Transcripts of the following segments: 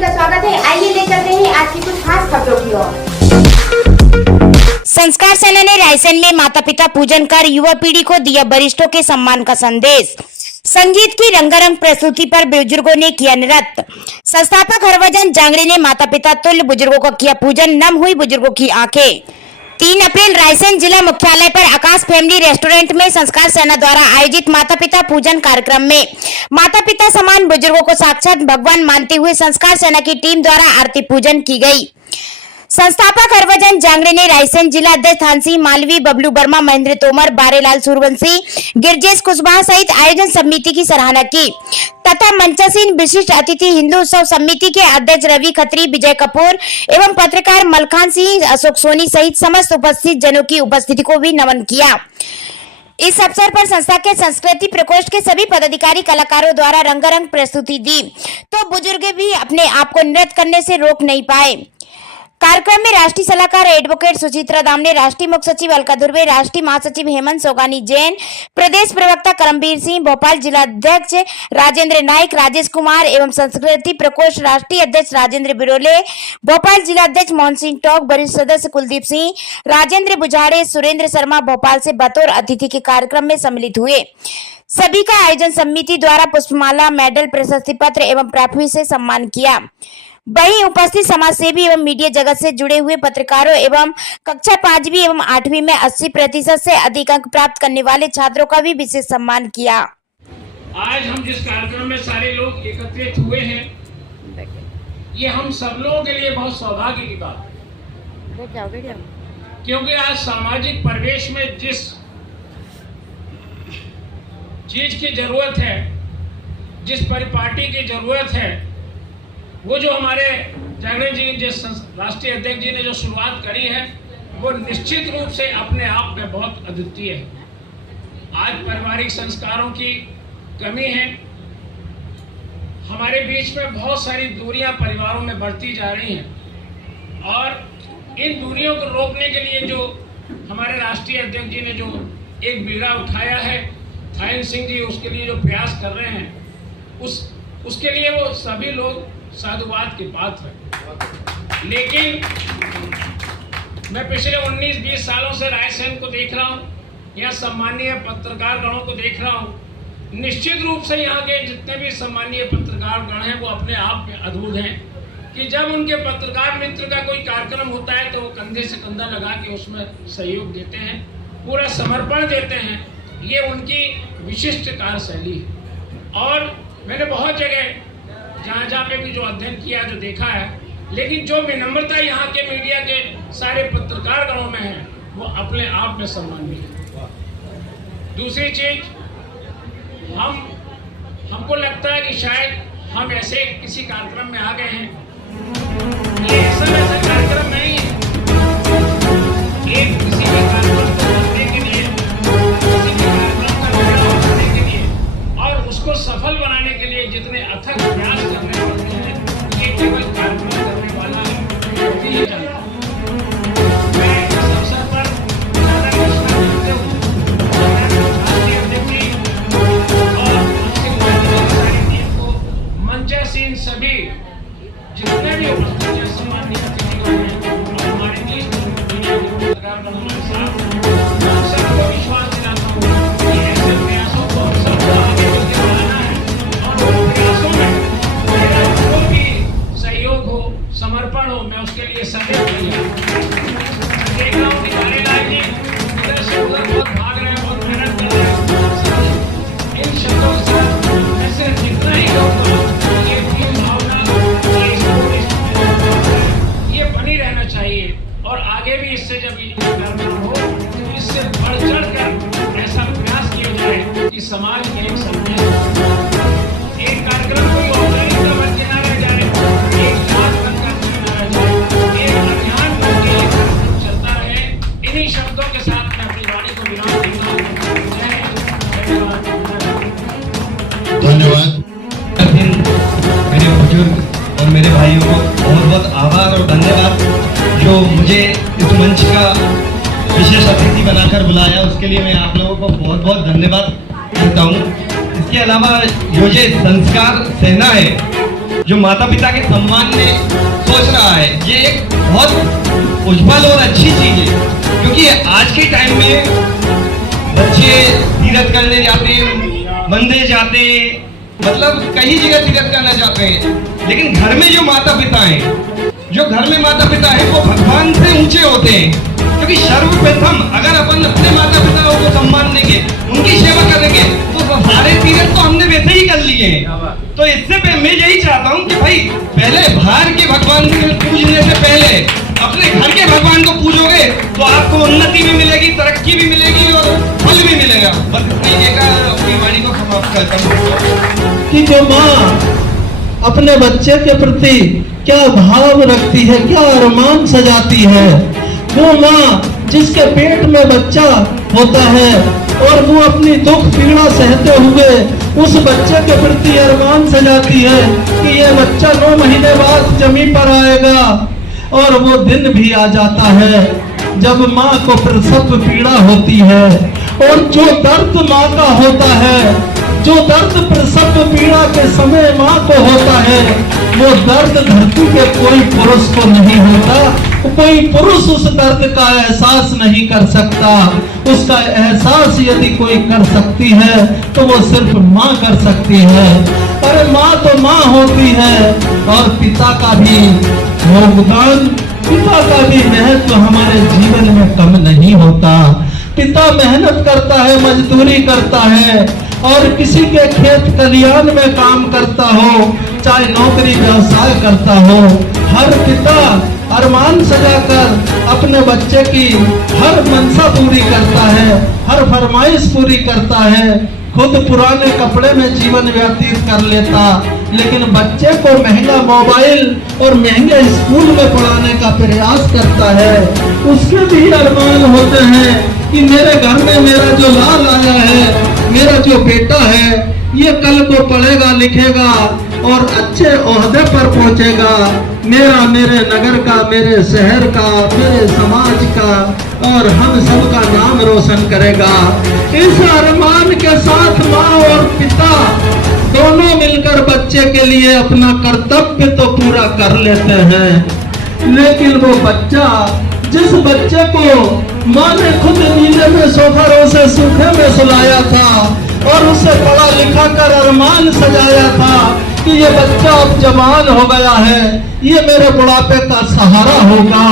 सभी का स्वागत है। आइए ले चलते हैं आज की कुछ खास खबरों की ओर। संस्कार सेना ने रायसेन में माता पिता पूजन कर युवा पीढ़ी को दिया वरिष्ठों के सम्मान का संदेश। संगीत की रंगारंग प्रस्तुति पर बुजुर्गों ने किया नृत्य। संस्थापक हरभजन जांगड़े ने माता पिता तुल्य बुजुर्गों का किया पूजन, नम हुई बुजुर्गों की आंखें। 3 अप्रैल रायसेन जिला मुख्यालय पर आकाश फैमिली रेस्टोरेंट में संस्कार सेना द्वारा आयोजित माता पिता पूजन कार्यक्रम में माता पिता समान बुजुर्गों को साक्षात भगवान मानते हुए संस्कार सेना की टीम द्वारा आरती पूजन की गई। संस्थापक हरभजन जांगड़े ने रायसेन जिला अध्यक्ष थानसी मालवी, बबलू वर्मा, महेंद्र तोमर, बारेलाल सूर्यवंशी, गिरजेश कुशवाहा सहित आयोजन समिति की सराहना की तथा मंचासीन विशिष्ट अतिथि हिंदू उत्सव समिति के अध्यक्ष रवि खत्री, विजय कपूर एवं पत्रकार मलखान सिंह, अशोक सोनी सहित समस्त उपस्थित जनों की उपस्थिति को भी नमन किया। इस अवसर पर संस्था के संस्कृति प्रकोष्ठ के सभी पदाधिकारी कलाकारों द्वारा रंगारंग प्रस्तुति दी तो बुजुर्ग भी अपने आप को नृत्य करने से रोक नहीं पाए। कार्यक्रम में राष्ट्रीय सलाहकार एडवोकेट सुचित्रा दामने, राष्ट्रीय मुख्य सचिव अलका दुर्वे, राष्ट्रीय महासचिव हेमंत सोगानी जैन, प्रदेश प्रवक्ता करमवीर सिंह, भोपाल जिला अध्यक्ष राजेंद्र नाइक, राजेश कुमार एवं संस्कृति प्रकोष्ठ राष्ट्रीय अध्यक्ष राजेंद्र बिरोले, भोपाल जिला अध्यक्ष मोहन सिंह टोक, वरिष्ठ सदस्य कुलदीप सिंह, राजेंद्र बुझाड़े, सुरेंद्र शर्मा भोपाल से बतौर अतिथि के कार्यक्रम में सम्मिलित हुए। सभी का आयोजन समिति द्वारा पुष्पमाला, मेडल, प्रशस्ति पत्र एवं ट्रॉफी से सम्मान किया। वहीं उपस्थित समाज सेवी एवं मीडिया जगत से जुड़े हुए पत्रकारों एवं कक्षा 5वीं एवं 8वीं में 80% से अधिक अंक प्राप्त करने वाले छात्रों का भी विशेष सम्मान किया। आज हम जिस कार्यक्रम में सारे लोग एकत्रित हुए हैं, ये हम सब लोगों के लिए बहुत सौभाग्य की बात है, क्योंकि आज सामाजिक परिवेश में जिस चीज की जरूरत है, जिस परिपाटी की जरूरत है, वो जो हमारे जांगड़े जी, जिस राष्ट्रीय अध्यक्ष जी ने जो शुरुआत करी है, वो निश्चित रूप से अपने आप में बहुत अद्वितीय है। आज पारिवारिक संस्कारों की कमी है, हमारे बीच में बहुत सारी दूरियां परिवारों में बढ़ती जा रही हैं और इन दूरियों को रोकने के लिए जो हमारे राष्ट्रीय अध्यक्ष जी ने जो एक बीड़ा उठाया है, थाइन सिंह जी उसके लिए जो प्रयास कर रहे हैं, उसके लिए वो सभी लोग साधुवाद की बात है। लेकिन मैं पिछले 19-20 सालों से रायसेन को देख रहा हूँ, यहाँ सम्मानीय पत्रकार गणों को देख रहा हूँ। निश्चित रूप से यहाँ के जितने भी सम्मानीय पत्रकार गण हैं वो अपने आप में अद्भुत हैं कि जब उनके पत्रकार मित्र का कोई कार्यक्रम होता है तो वो कंधे से कंधा लगा के उसमें सहयोग देते हैं, पूरा समर्पण देते हैं। ये उनकी विशिष्ट कार्यशैली है और मैंने बहुत जगह जहाँ पे भी जो अध्ययन किया, जो देखा है, लेकिन जो विनम्रता यहाँ के मीडिया के सारे पत्रकार गणों में है वो अपने आप में सम्माननीय है। दूसरी चीज, हमको लगता है कि शायद हम ऐसे किसी कार्यक्रम में आ गए हैं, ये ऐसा वैसा कार्यक्रम नहीं है। एक किसी भी कार्यक्रम को करने के लिए, किसी भी कार्यक्रम का निर्माण करने के लिए और उसको सफल बनाने के लिए जितने अथक प्रयास करने पड़ते हैं, ये केवल कार्यक्रम करने वाला व्यक्ति ही जानता है। मैं इस अवसर पर मंचासीन सभी जितने भी उपस्थित हैं, सम्मानित अतिथिगण हैं और हमारे देश में पत्रकार बंधुओं के साथ सबको विश्वास दिलाता हूँ कि ऐसे प्रयासों को हम सबको आगे लेके बढ़ाना है और उन प्रयासों में मेरा जो भी सहयोग हो, समर्पण हो, मैं उसके लिए सदैव तैयार हूँ। देख रहा हूँ कि बारेलाल जी इधर से उधर बहुत भाग रहे हैं, बहुत मेहनत कर रहे हैं। इन शब्दों के साथ मैं सिर्फ इतना ही कहूँगा, ये टीम भावना, ये बनी रहना चाहिए और आगे भी इससे जब करना हो तो इससे बढ़ चढ़ कर ऐसा प्रयास किया जाए कि समाज में एक संदेश, एक कार्यक्रम कोई औपचारिक का बन के ना रह जाए, एक जात बनकर ना रह जाए, एक अभियान बन के एक कार्यक्रम चलता रहे। इन्हीं शब्दों के साथ मैं अपनी वाणी को विराम देता हूँ। धन्यवाद। मेरे बुजुर्ग और मेरे भाइयों को बहुत बहुत आभार और धन्यवाद जो मुझे इस मंच का विशेष अतिथि बनाकर बुलाया, उसके लिए मैं आप लोगों को बहुत बहुत धन्यवाद देता हूँ। इसके अलावा जो ये संस्कार सेना है जो माता पिता के सम्मान में सोच रहा है, ये एक बहुत उज्जवल और अच्छी चीज है। क्योंकि आज के टाइम में बच्चे तीर्थ करने जाते हैं, मंदिर जाते हैं, मतलब कई जगह तीर्थ करना चाहते हैं, लेकिन घर में जो माता पिता हैं, वो भगवान से ऊंचे होते हैं। क्योंकि सर्वप्रथम अगर अपन अपने माता पिताओं को सम्मान देंगे, उनकी सेवा करेंगे, तो सारे तीर्थ तो हमने वैसे ही कर लिए हैं। तो इससे मैं यही चाहता हूँ कि भाई पहले बाहर के भगवान को पूजने से पहले अपने घर के भगवान को पूजोगे तो आपको उन्नति भी मिलेगी, तरक्की भी मिलेगी और फल भी मिलेगा। बस इतना ही कहकर अपनी वाणी को समाप्त करता हूँ कि जो माँ अपने बच्चे के प्रति क्या भाव रखती है, क्या अरमान सजाती है, वो माँ जिसके पेट में बच्चा होता है और वो अपनी दुख पीड़ा सहते हुए उस बच्चे के प्रति अरमान सजाती है कि ये बच्चा 9 महीने बाद जमीन पर आएगा। और वो दिन भी आ जाता है जब माँ को प्रसव पीड़ा होती है, और जो दर्द माँ का होता है, जो दर्द प्रसव पीड़ा के समय माँ को होता है, वो दर्द धरती के कोई पुरुष को नहीं होता। कोई पुरुष उस दर्द का एहसास नहीं कर सकता। उसका एहसास यदि कोई कर सकती है तो वो सिर्फ माँ कर सकती है। अरे माँ तो माँ होती है, और पिता का भी योगदान, पिता का भी महत्व हमारे जीवन में कम नहीं होता। पिता मेहनत करता है, मजदूरी करता है, और किसी के खेत खलिहान में काम करता हो, चाहे नौकरी व्यवसाय करता हो, हर पिता अरमान सजाकर अपने बच्चे की हर मनसा पूरी करता है, हर फरमाइश पूरी करता है। खुद पुराने कपड़े में जीवन व्यतीत कर लेता, लेकिन बच्चे को महंगा मोबाइल और महंगे स्कूल में पढ़ाने का प्रयास करता है। उसके भी अरमान होते हैं कि मेरे घर में मेरा जो लाल आया है, मेरा जो बेटा है, ये कल को पढ़ेगा लिखेगा और अच्छे ओहदे पर पहुंचेगा। मेरा, मेरे नगर का, मेरे शहर का, मेरे समाज का और हम सबका नाम रोशन करेगा। इस अरमान के साथ माँ और पिता दोनों मिलकर बच्चे के लिए अपना कर्तव्य तो पूरा कर लेते हैं, लेकिन वो बच्चा, जिस बच्चे को माँ ने खुद नीले में सोफरों से सूखे में सुलाया था और उसे पढ़ा लिखा कर अरमान सजाया था कि ये बच्चा अब जवान हो गया है, ये मेरे बुढ़ापे का सहारा होगा,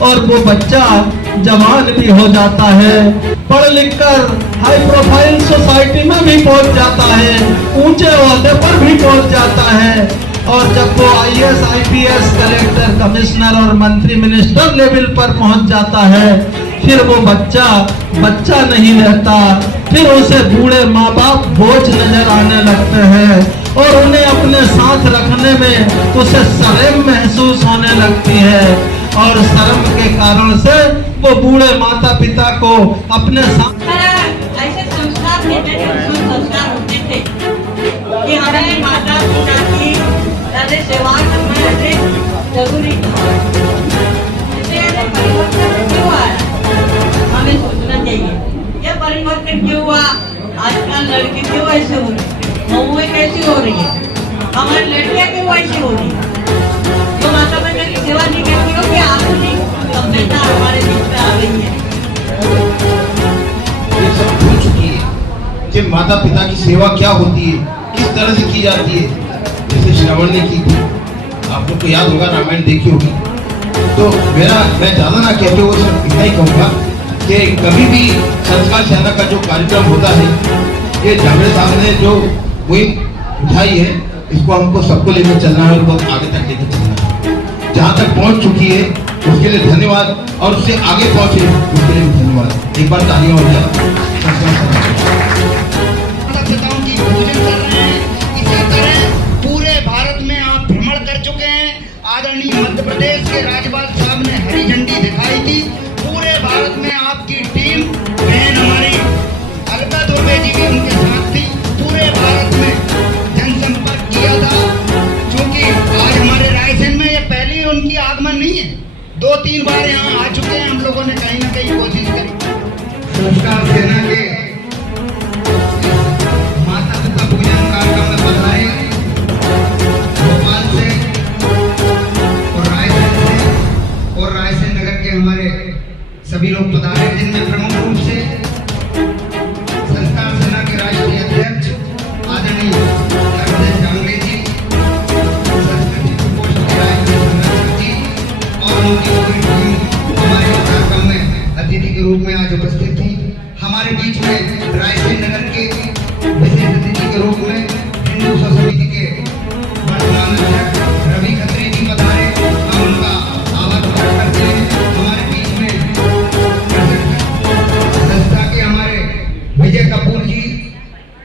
और वो बच्चा जवान भी हो जाता है, पढ़ लिख कर हाई प्रोफाइल सोसाइटी में भी पहुंच जाता है, ऊंचे ओहदे पर भी पहुंच जाता है। और जब वो IAS, IPS, कलेक्टर, कमिश्नर और मंत्री, मिनिस्टर लेवल पर पहुंच जाता है, फिर वो बच्चा नहीं रहता, फिर उसे बूढ़े माँ बाप बोझ नजर आने लगते हैं और उन्हें अपने साथ रखने में उसे शर्म महसूस होने लगती है, और शर्म के कारण से वो बूढ़े माता पिता को अपने साथ ऐसे संस्कार संस्कार होते थे कि हमें माता पिता की सेवा करना अधिक जरूरी था। परिवर्तन क्यों आया, हमें सोचना चाहिए ये परिवर्तन क्यों हुआ। आजकल लड़के क्यों ऐसे हो रहे, बहुएं कैसी हो रही है, हमारी लड़कियां क्यों ऐसी हो रही है, जो माता पिता की सेवा नहीं करती हो, कि आधुनिक सभ्यता हमारे बीच में आ गई है। ये सब भूल चुकी है कि माता पिता की सेवा क्या होती है, किस तरह से की जाती है। जैसे श्रवण ने की थी, आप लोग को याद होगा, रामायण देखी होगी। तो मैं ज्यादा ना कहते हुए सिर्फ इतना ही कहूँगा कि कभी भी संस्कार सेना का जो कार्यक्रम होता है, ये जांगड़े साहब ने जो मुहिम उठाई है, इसको हमको सबको लेकर चलना है और बहुत आगे तक लेकर चलना है। जहाँ तक पहुँच चुकी है उसके लिए धन्यवाद, और उससे आगे पहुँचे उसके लिए भी धन्यवाद। एक बार तालियां हो जाए। आदरणीय मध्य प्रदेश के राज्यपाल साहब ने हरी झंडी दिखाई थी। पूरे भारत में आपकी टीम, बहन हमारी अलका दुर्वे जी भी उनके साथ थी, पूरे भारत में जनसंपर्क किया था। क्योंकि आज हमारे रायसेन में ये पहली उनकी आगमन नहीं है, 2-3 बार यहाँ आ चुके हैं। हम लोगों ने कहीं ना कहीं कोशिश करी। संस्कार सेना के माता पिता पूजन कार्यक्रम में बधाई। भोपाल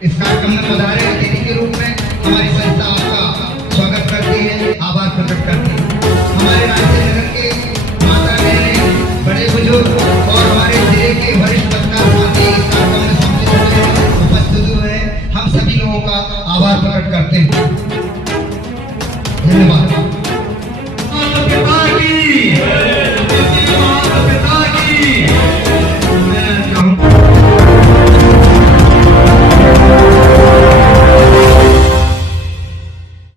इस कार्यक्रम में पधारे अतिथि के रूप में हमारी संस्था आपका स्वागत करती है, आभार प्रकट करती है। हमारे राज्य नगर के माता बहनें, बड़े बुजुर्ग और हमारे जिले के वरिष्ठ पत्रकार साथी इस कार्यक्रम में सम्मिलित हुए हैं, उपस्थित हुए हैं, हम सभी लोगों का आभार प्रकट करते हैं। धन्यवाद।